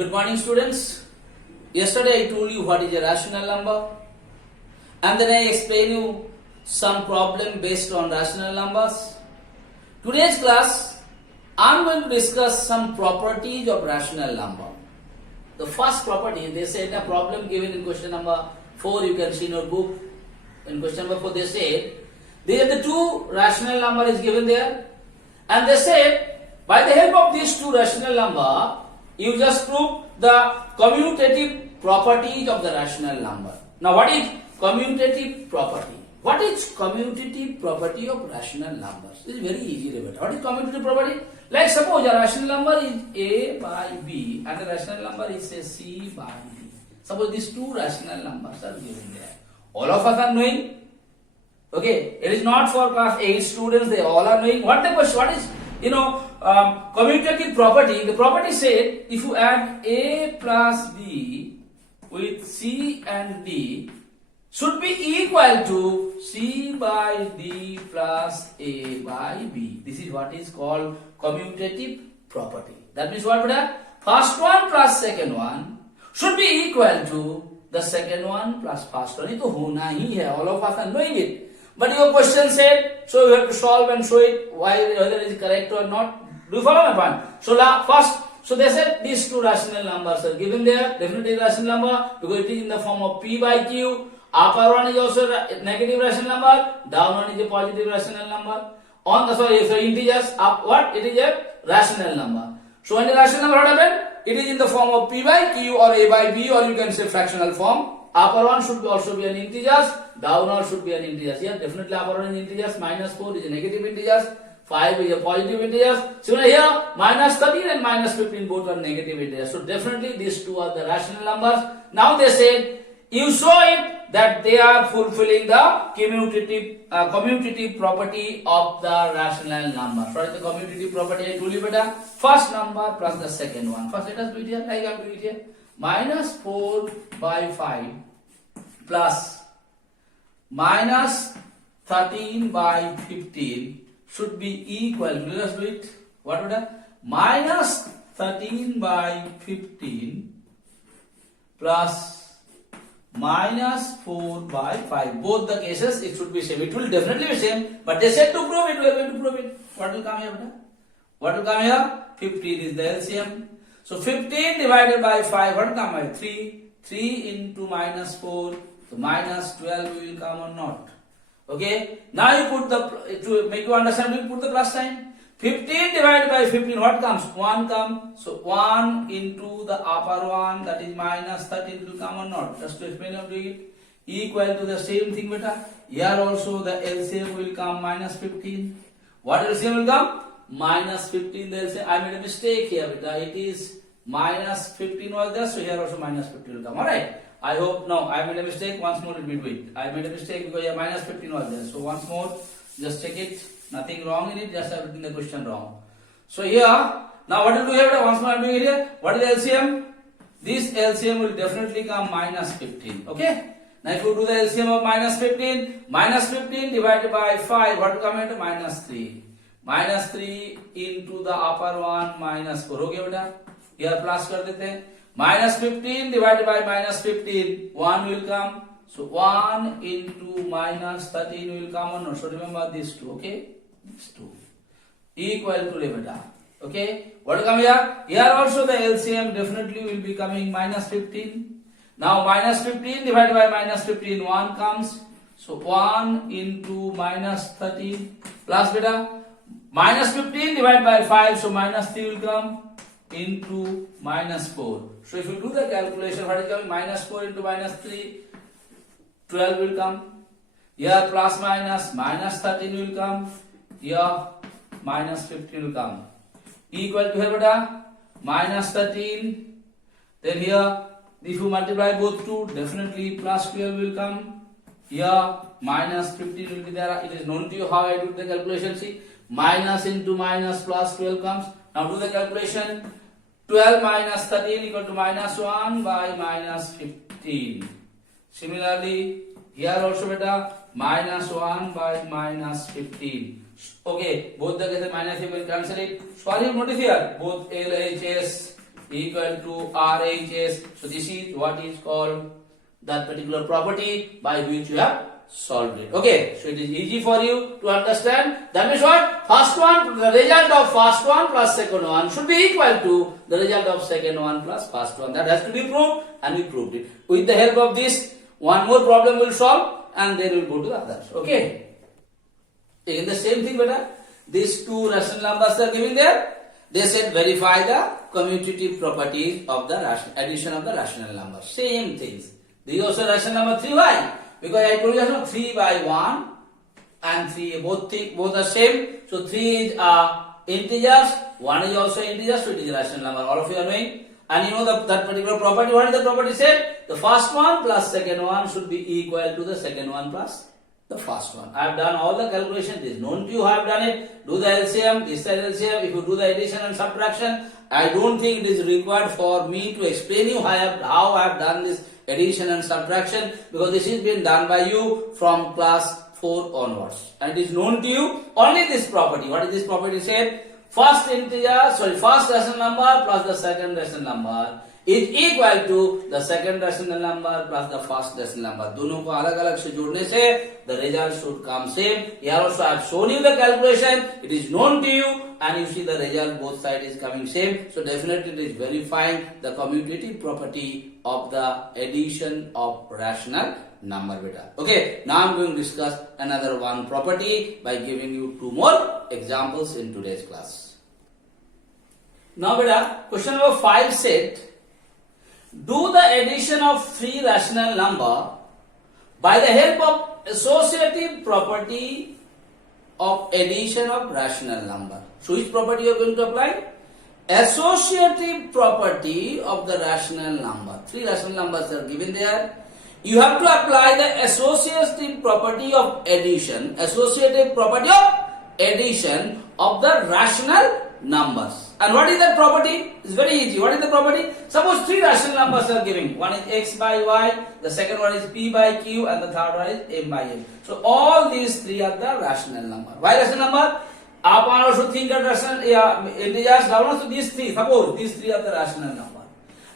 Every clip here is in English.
Good morning, students. Yesterday I told you what is a rational number, and then I explained you some problem based on rational numbers. Today's class, I am going to discuss some properties of rational number. The first property, they said a problem given in question number 4, you can see in your book. In question number 4, they said, these are the two rational number is given there, and they said, by the help of these two rational number, you just prove the commutative properties of the rational number. Now, what is commutative property? What is commutative property of rational numbers? This is very easy to What is commutative property? Like suppose a rational number is A by B and the rational number is say C by D. Suppose these two rational numbers are given there. All of us are knowing. Okay, it is not for class 8 students, they all are knowing. What the question? What is commutative property? The property said if you add A plus B with C and D should be equal to C by D plus A by B. This is what is called commutative property. That means what? First one plus second one should be equal to the second one plus first one. It to hona hi hai. All of us are knowing it. But your question said, so you have to solve and show it whether it is correct or not. Do you follow my point? So first, they said these two rational numbers are given there. Definitely rational number because it is in the form of P by Q. Upper one is also a negative rational number. Down one is a positive rational number. On the integers up what? It is a rational number. So when the rational number what happened? It is in the form of P by Q or A by B, or you can say fractional form. Upper one should also be an integers. Down one should be an integers. Here definitely upper one is integers. Minus 4 is a negative integers. 5 is a positive integers. Similarly here minus 13 and minus 15 both are negative integers. So definitely these two are the rational numbers. Now they said you show it that they are fulfilling the commutative property of the rational number. What is the commutative property? I told you beta. First number plus the second one. First let us do it here. Like I am doing it here. Minus 4 by 5 plus minus 13 by 15 should be equal. Let us do it. What would that? Minus 13 by 15 plus minus 4 by 5. Both the cases it should be same. It will definitely be same. But they said to prove it. We are going to prove it. What will come here? What will come here? 15 is the LCM. So 15 divided by 5, what will come by? 3. 3 into minus 4. So minus 12 will come or not. Okay. Now you put to make you understand, we put the plus sign. 15 divided by 15, what comes? 1 comes. So 1 into the upper one, that is minus 13 will come or not. Just to explain how to do it. Equal to the same thing beta. Here also the LCM will come minus 15. What LCM will come? Minus 15. They'll say I made a mistake here beta. It is minus 15 was there, so here also minus 15 will come. Alright. I hope no, I made a mistake. Once more let me do it. I made a mistake because here minus 15 was there. So once more, just check it. Nothing wrong in it, just I have written the question wrong. So here, now what will do here? Once more I am doing it here. What is the LCM? This LCM will definitely come minus 15. Okay? Now if you do the LCM of minus 15 divided by 5, what will come here? Minus 3. Minus 3 into the upper one minus 4. Okay beta? Here plus कर देते हैं. Minus 15 divided by minus 15, 1 will come. So 1 into minus 13 will come on. So remember these two. Okay? These two. Equal to beta. Okay? What will come here? Here also the LCM definitely will be coming minus 15. Now minus 15 divided by minus 15, 1 comes. So 1 into minus 13 plus beta. Minus 15 divided by 5, so minus 3 will come into minus 4. So if you do the calculation, what is coming? Minus 4 into minus 3, 12 will come. Here plus minus, minus 13 will come. Here minus 15 will come. Equal to here beta, minus 13. Then here, if you multiply both two, definitely plus 12 will come. Here minus 15 will be there. It is known to you how I do the calculation. See, minus into minus plus 12 comes. Now do the calculation. 12 minus 13 equal to minus 1 by minus 15. Similarly, here also beta minus 1 by minus 15. Okay, both the cases minus you will cancel it. Sorry, notice here both LHS equal to RHS. So this is what is called that particular property by which you have solved it. Okay, so it is easy for you to understand. That means what? First one, the result of first one plus second one should be equal to the result of second one plus first one. That has to be proved, and we proved it. With the help of this, one more problem will solve, and then we will go to the others. Okay. In the same thing, beta, these two rational numbers are given there. They said verify the commutative properties of the addition of the rational numbers. Same things. This is also rational number 3. Why? Because I told you 3 by 1 and 3 both are same. So 3 is integers, 1 is also integer, so it is a rational number. All of you are knowing. And you know that particular property. What is the property said? The first one plus second one should be equal to the second one plus the first one. I have done all the calculations. It is known to you. I have done it. Do the LCM. This side LCM. If you do the addition and subtraction, I don't think it is required for me to explain you how I have done this addition and subtraction, because this is been done by you from class 4 onwards, and it is known to you only this property. What is this property said? First rational number plus the second rational number is equal to the second rational number plus the first rational number. दोनों को अलग अलग से जोड़ने से the result should come same. Here also I have shown you the calculation. It is known to you, and you see the result both sides is coming same. So definitely it is verifying the commutative property of the addition of rational number, beta. Okay, now I am going to discuss another one property by giving you 2 more examples in today's class. Now, beta, question number 5 said, do the addition of 3 rational number by the help of associative property of addition of rational number. So which property you are going to apply? Associative property of the rational number. 3 rational numbers are given there. You have to apply the associative property of addition. Associative property of addition of the rational numbers. And what is that property? It's very easy. What is the property? Suppose 3 rational numbers are given. One is x by y, the second one is p by q, and the third one is m by n. So all these 3 are the rational number. Why rational number? Up and also think of rational integers down. So these 3, suppose these 3 are the rational number.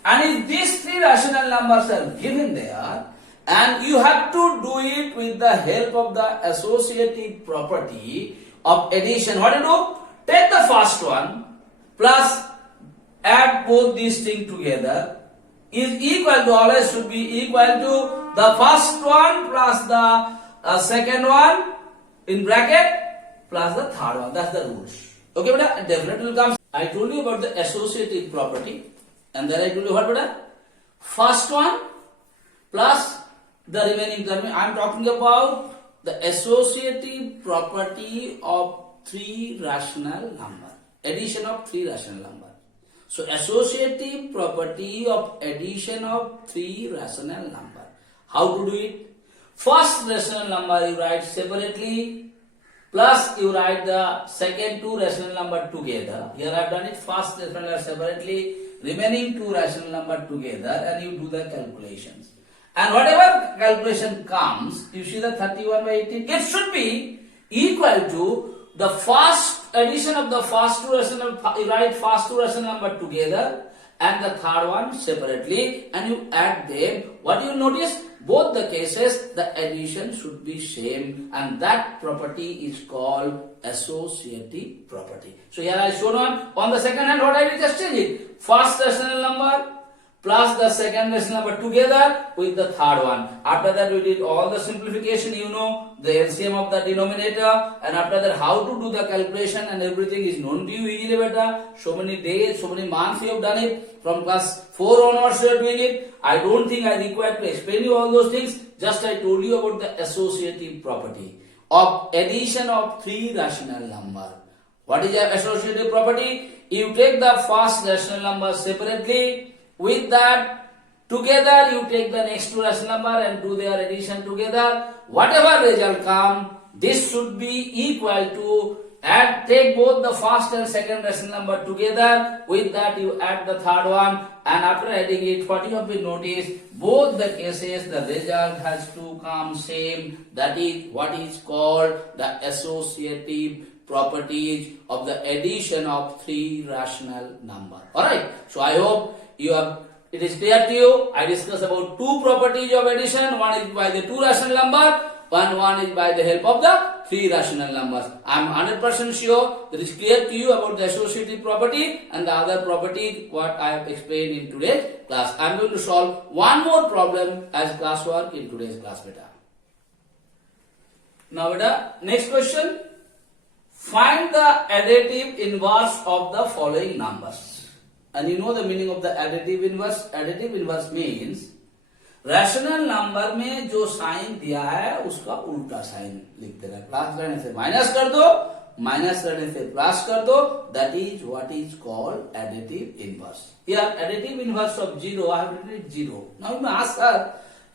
And if these 3 rational numbers are given there, and you have to do it with the help of the associative property of addition. What do you do? Take the first one plus add both these things together is equal to, always should be equal to the first one plus the second one in bracket plus the third one. That's the rules. Okay, beta? Definitely will come. I told you about the associative property, and then I told you what, beta? First one plus the remaining term. I am talking about the associative property of 3 rational number. Addition of 3 rational number. So associative property of addition of 3 rational number. How to do it? First rational number you write separately, plus you write the second 2 rational number together. Here I have done it first rational number separately, remaining 2 rational number together, and you do the calculations. And whatever calculation comes, you see the 31 by 18, it should be equal to the first addition of the first 2 rational number. You write first 2 rational number together and the third one separately, and you add them. What you notice? Both the cases the addition should be same, and that property is called associative property. So here I shown on the second hand. What I will just change it. First rational number plus the second rational number together with the third one. After that we did all the simplification, you know, the LCM of the denominator, and after that how to do the calculation and everything is known to you easily, beta. So many days, so many months you have done it. From class 4 onwards you are doing it. I don't think I require to explain you all those things. Just I told you about the associative property of addition of 3 rational number. What is the associative property? You take the first rational number separately. With that, together you take the next 2 rational number and do their addition together. Whatever result come, this should be equal to, take both the first and second rational number together. With that you add the third one, and after adding it, what you have been noticed, both the cases the result has to come same. That is what is called the associative properties of the addition of three rational number. Alright, so I hope it is clear to you. I discussed about two properties of addition. One is by the two rational number, one is by the help of the three rational numbers. I am 100% sure that it is clear to you about the associative property and the other property what I have explained in today's class. I am going to solve one more problem as classwork in today's class, beta. Now, beta, next question. Find the additive inverse of the following numbers. And you know the meaning of the additive inverse. Additive inverse means rational number में जो sign दिया है उसका उल्टा sign लिख देना. Plus रहने से माइनस कर दो, माइनस रहने से प्लस कर दो. That is what is called additive inverse. Here additive inverse of 0 I have written it 0. Now मैं ask her,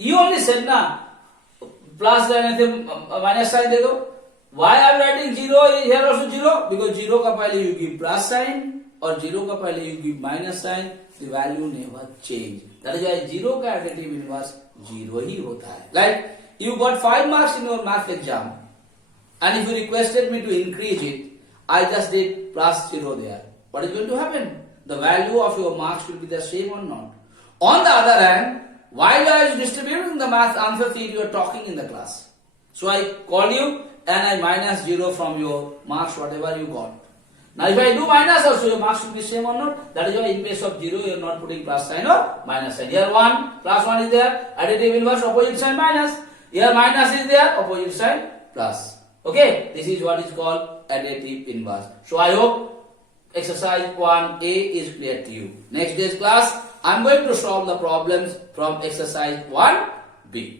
you only said ना प्लस रहने से माइनस साइन दे दो. Why I am writing 0 here also 0? Because 0 का पहले you give plus sign और 0 का पहले you give minus sign. The value never change. That is why 0 का additive inverse 0 ही होता है. Like you got 5 marks in your math exam, and if you requested me to increase it, I just did plus 0 there. What is going to happen? The value of your marks will be the same or not. On the other hand, while I was distributing the math answer sheet, you are talking in the class. So I call you and I minus 0 from your marks, whatever you got. Now if I do minus also, your marks should be same or not. That is why in place of 0 you are not putting plus sign or minus sign. Here 1 plus 1 is there, additive inverse, opposite sign minus. Here minus is there, opposite sign plus. Okay, this is what is called additive inverse. So I hope exercise 1A is clear to you. Next day's class, I am going to solve the problems from exercise 1B.